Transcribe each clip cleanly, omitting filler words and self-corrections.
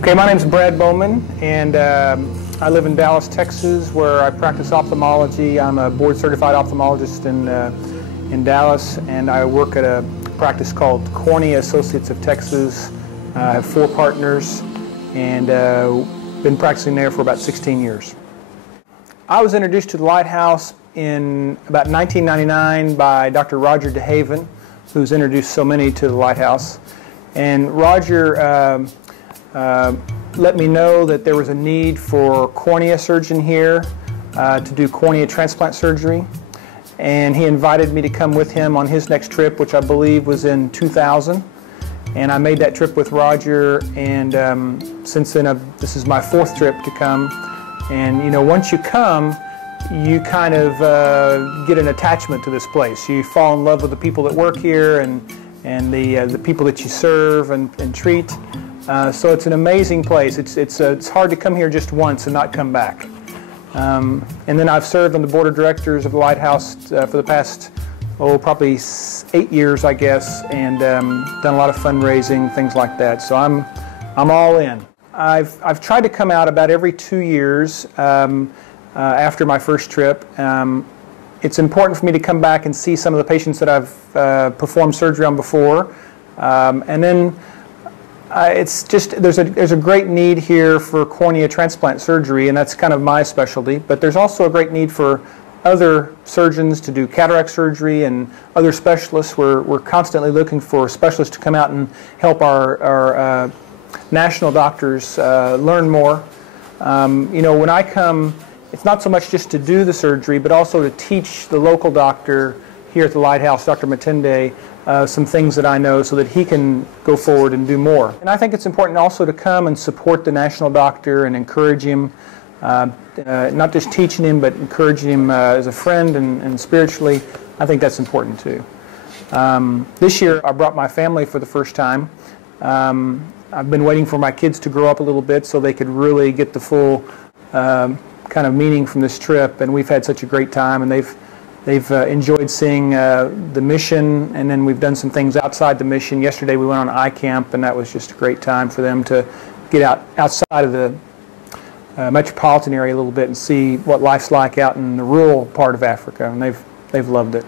Okay, my name's Brad Bowman, and I live in Dallas, Texas, where I practice ophthalmology. I'm a board-certified ophthalmologist in Dallas, and I work at a practice called Corneas Associates of Texas. I have 4 partners, and been practicing there for about 16 years. I was introduced to the Lighthouse in about 1999 by Dr. Roger DeHaven, who's introduced so many to the Lighthouse. And Roger let me know that there was a need for a cornea surgeon here to do cornea transplant surgery. And he invited me to come with him on his next trip, which I believe was in 2000. And I made that trip with Roger, and since then this is my 4th trip to come. And you know, once you come, you kind of get an attachment to this place. You fall in love with the people that work here and the people that you serve and treat. So it's an amazing place. It's hard to come here just once and not come back. And then I've served on the board of directors of the Lighthouse for the past, probably 8 years, I guess, and done a lot of fundraising, things like that. So I'm all in. I've tried to come out about every 2 years after my first trip. It's important for me to come back and see some of the patients that I've performed surgery on before, and then it's just there's a great need here for cornea transplant surgery, and that's kind of my specialty. But there's also a great need for other surgeons to do cataract surgery and other specialists. We're constantly looking for specialists to come out and help our national doctors learn more. You know, when I come, it's not so much just to do the surgery, but also to teach the local doctor here at the Lighthouse, Dr. Matende, some things that I know so that he can go forward and do more. And I think it's important also to come and support the national doctor and encourage him, not just teaching him, but encouraging him as a friend and spiritually. I think that's important too. This year I brought my family for the first time. I've been waiting for my kids to grow up a little bit so they could really get the full kind of meaning from this trip, and we've had such a great time, and they've enjoyed seeing the mission, and then we've done some things outside the mission. Yesterday we went on eye camp, and that was just a great time for them to get outside of the metropolitan area a little bit and see what life's like out in the rural part of Africa, and they've loved it.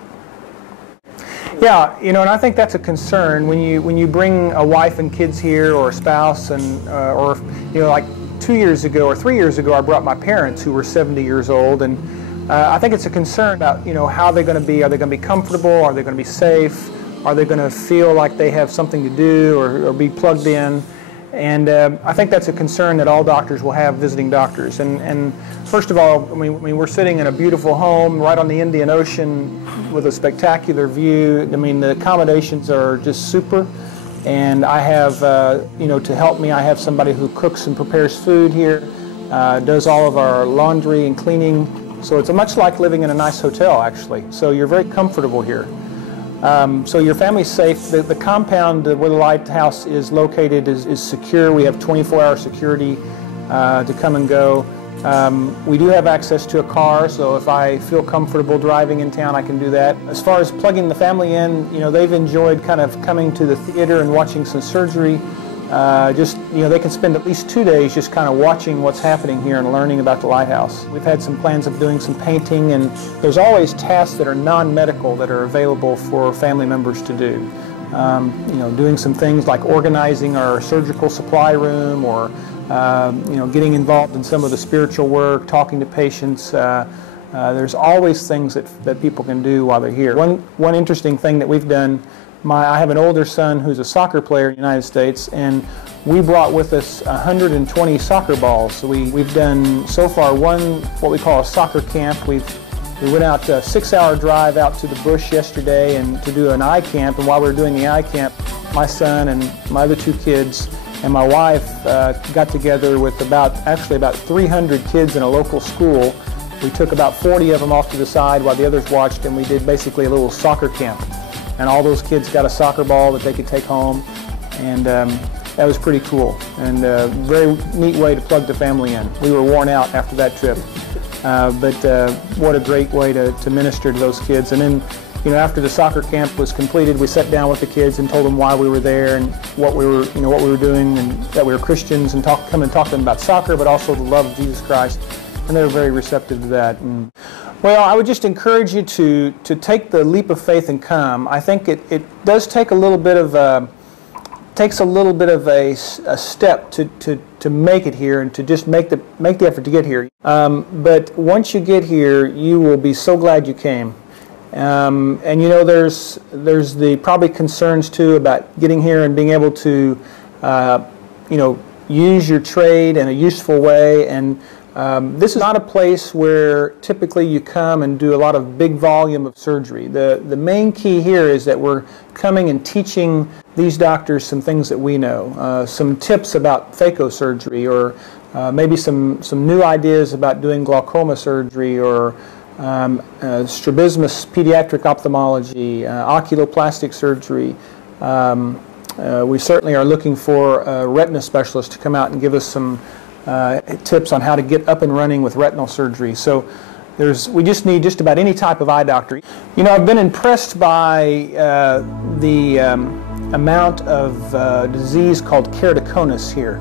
Yeah, you know, and I think that's a concern when you bring a wife and kids here, or a spouse, and or you know, like 2 years ago or 3 years ago, I brought my parents who were 70 years old, and I think it's a concern about, you know, how they're going to be. Are they going to be comfortable? Are they going to be safe? Are they going to feel like they have something to do or be plugged in? And I think that's a concern that all doctors will have visiting doctors. And first of all, I mean, we're sitting in a beautiful home right on the Indian Ocean with a spectacular view. I mean, the accommodations are just super. And I have, you know, to help me, I have somebody who cooks and prepares food here, does all of our laundry and cleaning. So it's much like living in a nice hotel, actually. So you're very comfortable here. So your family's safe. The compound where the Lighthouse is located is secure. We have 24-hour security to come and go. We do have access to a car, so if I feel comfortable driving in town, I can do that. As far as plugging the family in, you know, they've enjoyed kind of coming to the theater and watching some surgery. Just, you know, they can spend at least 2 days just kind of watching what's happening here and learning about the Lighthouse. We've had some plans of doing some painting, and there's always tasks that are non-medical that are available for family members to do. You know, doing some things like organizing our surgical supply room, or you know, getting involved in some of the spiritual work, talking to patients. There's always things that people can do while they're here. One interesting thing that we've done, I have an older son who's a soccer player in the United States, and we brought with us 120 soccer balls. So we've done so far what we call a soccer camp. We went out a 6-hour drive out to the bush yesterday and to do an eye camp. And while we were doing the eye camp, my son and my other 2 kids and my wife got together with about 300 kids in a local school. We took about 40 of them off to the side while the others watched, and we did basically a little soccer camp. And all those kids got a soccer ball that they could take home, and that was pretty cool, and a very neat way to plug the family in. We were worn out after that trip, but what a great way to minister to those kids. And then after the soccer camp was completed, we sat down with the kids and told them why we were there and what we were doing, and that we were Christians, and come and talk to them about soccer, but also the love of Jesus Christ. And they were very receptive to that. And, well, I would just encourage you to take the leap of faith and come. I think it does take a little bit of a step to make it here, and to just make the effort to get here. But once you get here, you will be so glad you came. And there's the probably concerns too about getting here and being able to use your trade in a useful way. And this is not a place where typically you come and do a lot of big volume of surgery. The main key here is that we're coming and teaching these doctors some things that we know, some tips about phaco surgery, or maybe some new ideas about doing glaucoma surgery, or strabismus pediatric ophthalmology, oculoplastic surgery. We certainly are looking for a retina specialist to come out and give us some tips on how to get up and running with retinal surgery. So we just need just about any type of eye doctor. I've been impressed by the amount of disease called keratoconus here.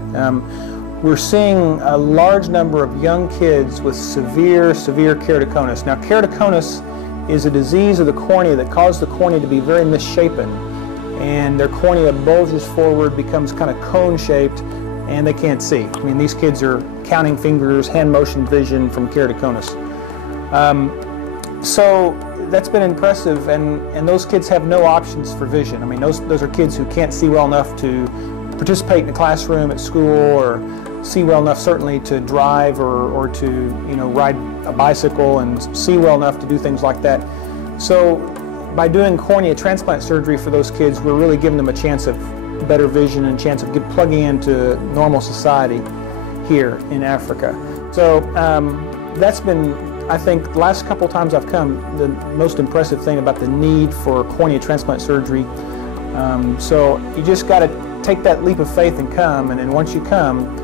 We're seeing a large number of young kids with severe keratoconus. Now, keratoconus is a disease of the cornea that causes the cornea to be very misshapen, and their cornea bulges forward, becomes kind of cone-shaped, and they can't see. I mean, these kids are counting fingers, hand motion vision from keratoconus. So that's been impressive, and those kids have no options for vision. I mean, those are kids who can't see well enough to participate in the classroom at school, or see well enough certainly to drive, or to ride a bicycle, and see well enough to do things like that. So by doing cornea transplant surgery for those kids, we're really giving them a chance of better vision and a chance of plugging into normal society here in Africa. So that's been, I think, the last couple times I've come, the most impressive thing about the need for cornea transplant surgery. So you just got to take that leap of faith and come, and then once you come,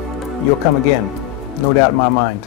you'll come again, no doubt in my mind.